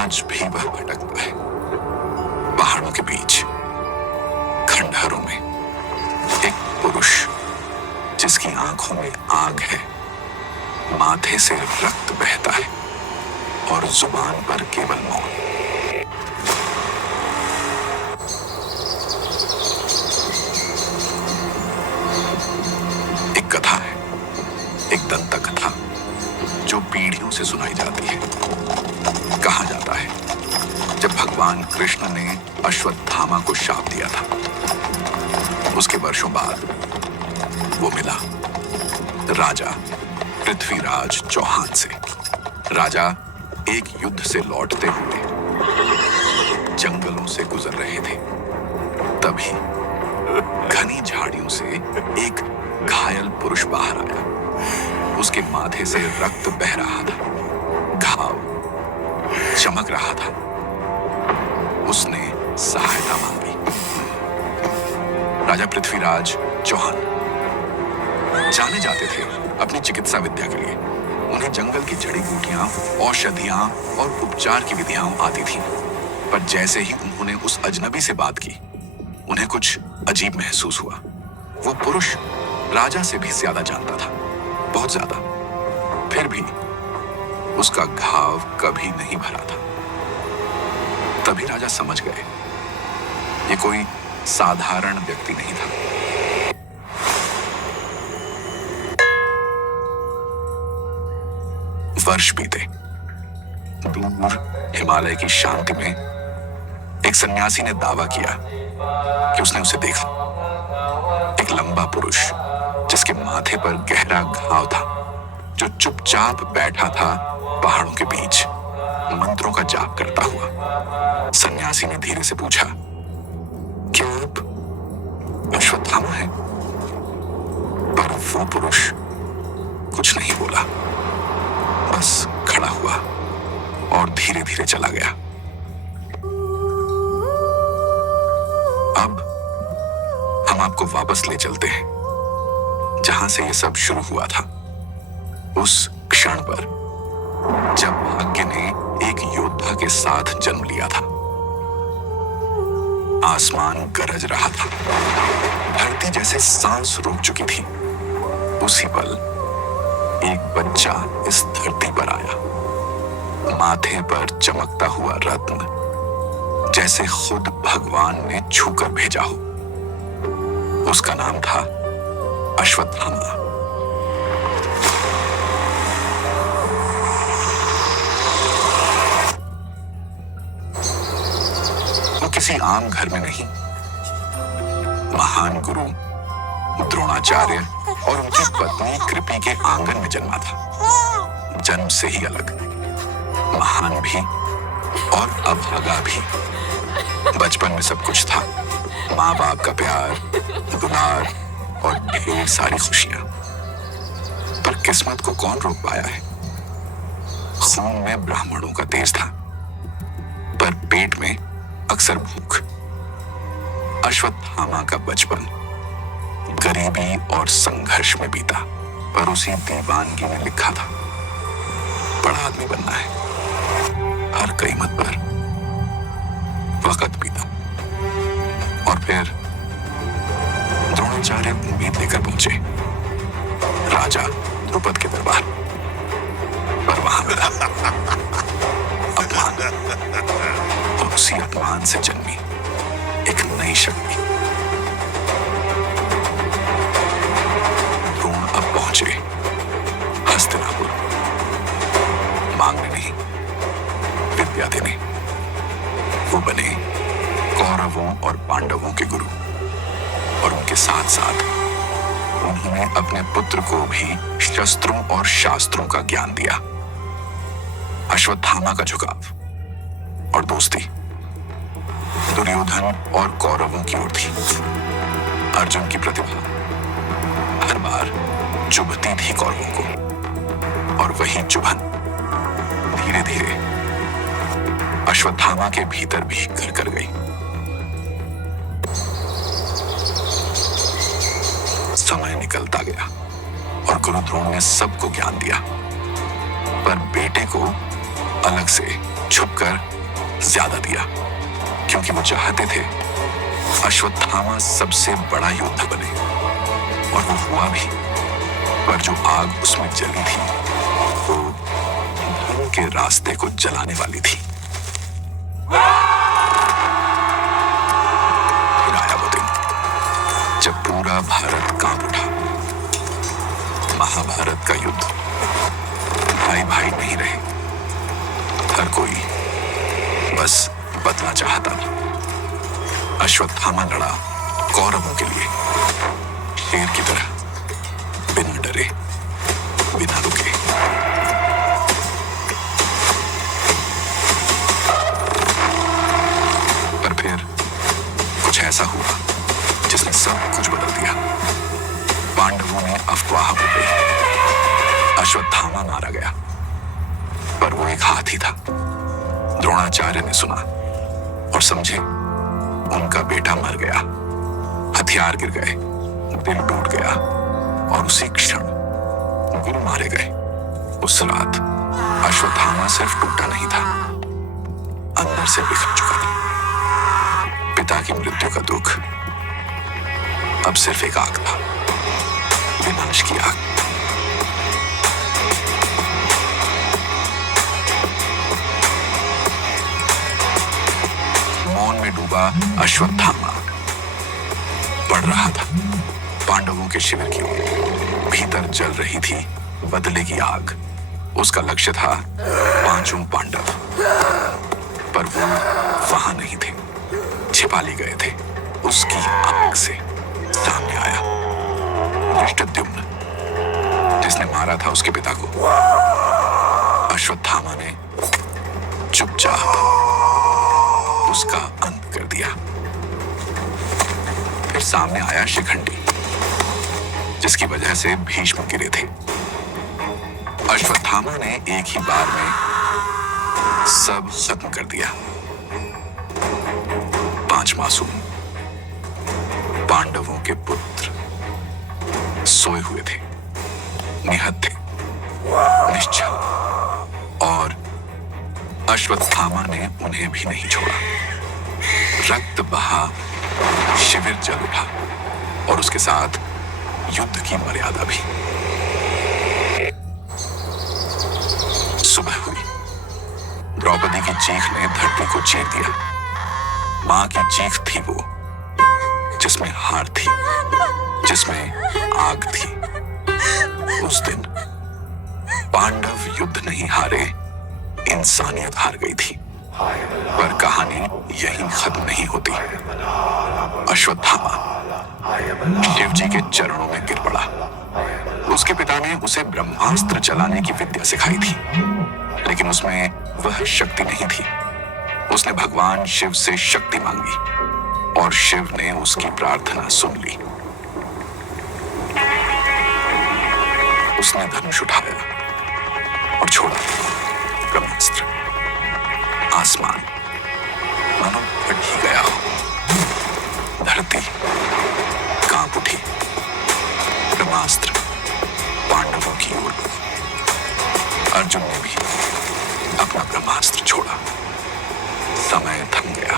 आज भी वह भटकता है पहाड़ों के बीच, खंडहरों में। एक पुरुष जिसकी आंखों में आग है, माथे से रक्त बहता है और जुबान पर केवल मौन। एक कथा है, एक दंत कथा जो पीढ़ियों से सुनाई जाती है। कहा जाता है जब भगवान कृष्ण ने अश्वत्थामा को शाप दिया था, उसके वर्षों बाद वो मिला राजा पृथ्वीराज चौहान से। राजा एक युद्ध से लौटते हुए जंगलों से गुजर रहे थे। तभी घनी झाड़ियों से एक घायल पुरुष बाहर आया। उसके माथे से रक्त बह रहा था, घाव चमक रहा था। उसने सहायता मांगी। राजा पृथ्वीराज चौहान जाने जाते थे अपनी चिकित्सा विद्या के लिए। उन्हें जंगल की जड़ी बूटियां, औषधियां और उपचार की विधियां आती थीं। पर जैसे ही उन्होंने उस अजनबी से बात की, उन्हें कुछ अजीब महसूस हुआ। वो पुरुष राजा से भी ज्यादा जानता था, बहुत ज्यादा। फिर भी उसका घाव कभी नहीं भरा था। तभी राजा समझ गए ये कोई साधारण व्यक्ति नहीं था। वर्ष बीते। दूर हिमालय की शांति में एक सन्यासी ने दावा किया कि उसने उसे देखा। एक लंबा पुरुष जिसके माथे पर गहरा घाव था, जो चुपचाप बैठा था पहाड़ों के बीच, मंत्रों का जाप करता हुआ। सन्यासी ने धीरे से पूछा, क्या आप अश्वत्थामा है? पर वो पुरुष कुछ नहीं बोला, बस खड़ा हुआ और धीरे धीरे चला गया। अब हम आपको वापस ले चलते हैं जहां से ये सब शुरू हुआ था, उस क्षण पर जब भाग्य ने एक योद्धा के साथ जन्म लिया था। आसमान गरज रहा था, धरती जैसे सांस रोक चुकी थी। उसी पल एक बच्चा इस धरती पर आया, माथे पर चमकता हुआ रत्न, जैसे खुद भगवान ने छूकर भेजा हो। उसका नाम था अश्वत्थामा। वो किसी आम घर में नहीं, महान गुरु द्रोणाचार्य और उनकी पत्नी कृपि के आंगन में जन्मा था। जन्म से ही अलग, महान भी और अभागा भी। बचपन में सब कुछ था, माँ बाप का प्यार, दुलार और ढेर सारी खुशियां। पर किस्मत को कौन रोक पाया है? खून में ब्राह्मणों का तेज था, पर पेट में अक्सर भूख। अश्वत्थामा का बचपन गरीबी और संघर्ष में बीता, पर उसी दीवानगी में लिखा था, बड़ा आदमी बनना है, हर कीमत पर। वक्त बीता और फिर द्रोणाचार्य उम्मीद लेकर पहुंचे राजा द्रुपद के दरबार। पर वहां मिला अपमान, और उसी अपमान से जन्मी एक नई शक्ति। द्रोण अब पहुंचे हस्तिनापुर, मांगने नहीं, विद्या देने। वो बने कौरवों और पांडवों के गुरु, और उनके साथ साथ उन्होंने अपने पुत्र को भी शस्त्रों और शास्त्रों का ज्ञान दिया। अश्वत्थामा का झुकाव और दोस्ती दुर्योधन और कौरवों की ओर थी। अर्जुन की प्रतिभा हर बार चुभती थी कौरवों को, और वही चुभन धीरे धीरे अश्वत्थामा के भीतर भी घर कर गई। समय निकलता गया और गुरु द्रोण ने सबको ज्ञान दिया, पर बेटे को अलग से छुपकर ज्यादा दिया, क्योंकि वो चाहते थे अश्वत्थामा सबसे बड़ा योद्धा बने। और वो हुआ भी, पर जो आग उसमें जली थी वो धर्म के रास्ते को जलाने वाली थी। फिर आया वो दिन जब पूरा भारत कांप उठा। महाभारत का युद्ध, भाई भाई नहीं रहे, हर कोई बस बदला चाहता था। अश्वत्थामा लड़ा कौरवों के लिए, शेर की तरह, बिना डरे, बिना रुके। पर फिर कुछ ऐसा हुआ जिसने सब कुछ बदल दिया। पांडवों में अफवाह हो गई, अश्वत्थामा मारा गया, पर वो एक हाथी था। द्रोणाचार्य ने सुना और समझे उनका बेटा मर गया। हथियार गिर गए, दिल टूट गया और उसी क्षण गुरु मारे गए। उस रात अश्वत्थामा सिर्फ टूटा नहीं था, अंदर से बिखर चुका था। पिता की मृत्यु का दुख अब सिर्फ एक आग था, विनाश की आग। मौन में डूबा अश्वत्थामा बढ़ रहा था पांडवों के शिविर की ओर। भीतर जल रही थी बदले की आग। उसका लक्ष्य था पांचों पांडव, पर वो वहां नहीं थे, छिपा लिए गए थे। उसकी आग से सामने आया धृष्टद्युम्न, जिसने मारा था उसके पिता को। अश्वत्थामा ने चुपचाप उसका अंत कर दिया। फिर सामने आया शिखंडी, जिसकी वजह से भीष्म गिरे थे। अश्वत्थामा ने एक ही बार में सब खत्म कर दिया। 5 मासूम पांडवों के पुत्र सोए हुए थे, निहत थे, निश्चल, और अश्वत्थामा ने उन्हें भी नहीं छोड़ा। रक्त बहा, शिविर जल उठा और उसके साथ युद्ध की मर्यादा भी। सुबह हुई। द्रौपदी की चीख ने धरती को चीर दिया। मां की चीख थी वो, जिसमें हार थी, जिसमें आग थी। उस दिन पांडव युद्ध नहीं हारे, इंसानियत हार गई थी। पर कहानी यहीं खत्म नहीं होती। अश्वत्थामा शिव जी के चरणों में गिर पड़ा। उसके पिता ने उसे ब्रह्मास्त्र चलाने की विद्या सिखाई थी, लेकिन उसमें वह शक्ति नहीं थी। उसने भगवान शिव से शक्ति मांगी और शिव ने उसकी प्रार्थना सुन ली। उसने धनुष उठाया और छोड़ा ब्रह्मास्त्र। आसमान मानो फट ही गया हो। धरती कांप उठी। ब्रह्मास्त्र पांडवों की ओर। अर्जुन ने भी अपना ब्रह्मास्त्र छोड़ा। समय थम गया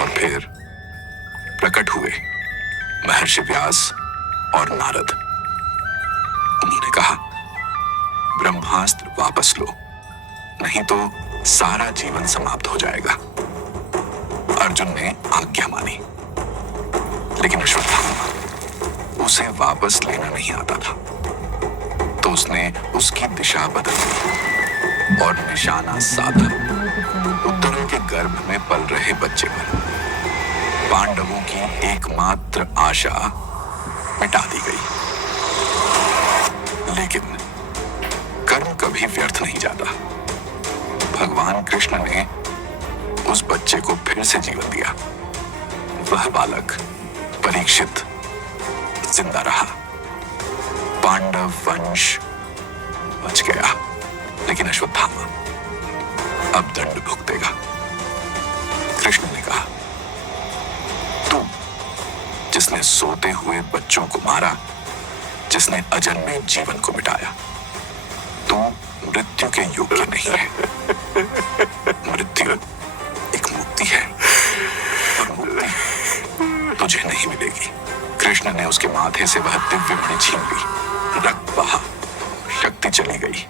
और फिर प्रकट हुए महर्षि व्यास और नारद। उन्होंने कहा, ब्रह्मास्त्र वापस लो, नहीं तो सारा जीवन समाप्त हो जाएगा। अर्जुन ने आज्ञा मानी, लेकिन अश्वत्थामा उसे वापस लेना नहीं आता था, तो उसने उसकी दिशा बदल दी और निशाना साधा उत्तरों के गर्भ में पल रहे बच्चे पर। पांडवों की एकमात्र आशा मिटा दी गई। लेकिन कर्म कभी व्यर्थ नहीं जाता। भगवान कृष्ण ने उस बच्चे को फिर से जीवन दिया। वह बालक परीक्षित जिंदा रहा। पांडव वंश बच गया, लेकिन अश्वत्थामा अब दंड भुगतेगा। कृष्ण ने कहा, तू जिसने सोते हुए बच्चों को मारा, जिसने अजन्मे जीवन को मिटाया, तू मृत्यु के योग्य नहीं है। मिलेगी। कृष्ण ने उसके माथे से वह दिव्य मणि छीन ली। रक्त बहा, शक्ति चली गई।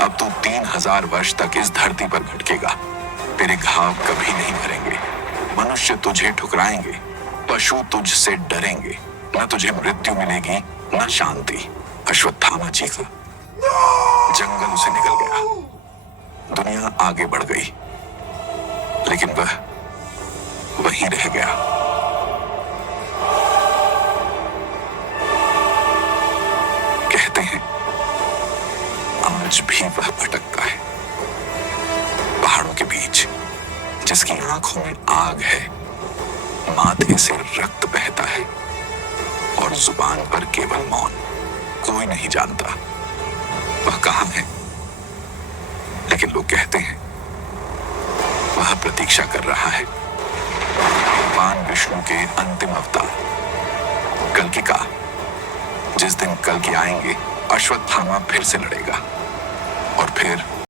अब तू 3000 वर्ष तक इस धरती पर भटकेगा। तेरे घाव कभी नहीं भरेंगे। मनुष्य तुझे ठुकराएंगे, पशु तुझसे डरेंगे। न तुझे मृत्यु मिलेगी न शांति। अश्वत्थामा चीखा। जंगल उसे निकल गया। दुनिया आगे बढ़ गई, लेकिन वह वहीं रह गया। कहते हैं आज भी वह भटकता है पहाड़ों के बीच, जिसकी आंखों में आग है, माथे से रक्त बहता है और जुबान पर केवल मौन। कोई नहीं जानता वह कहां है, लेकिन लोग कहते हैं वह प्रतीक्षा कर रहा है। भगवान विष्णु के अंतिम अवतार कल्कि का। जिस दिन कल्कि आएंगे, अश्वत्थामा फिर से लड़ेगा और फिर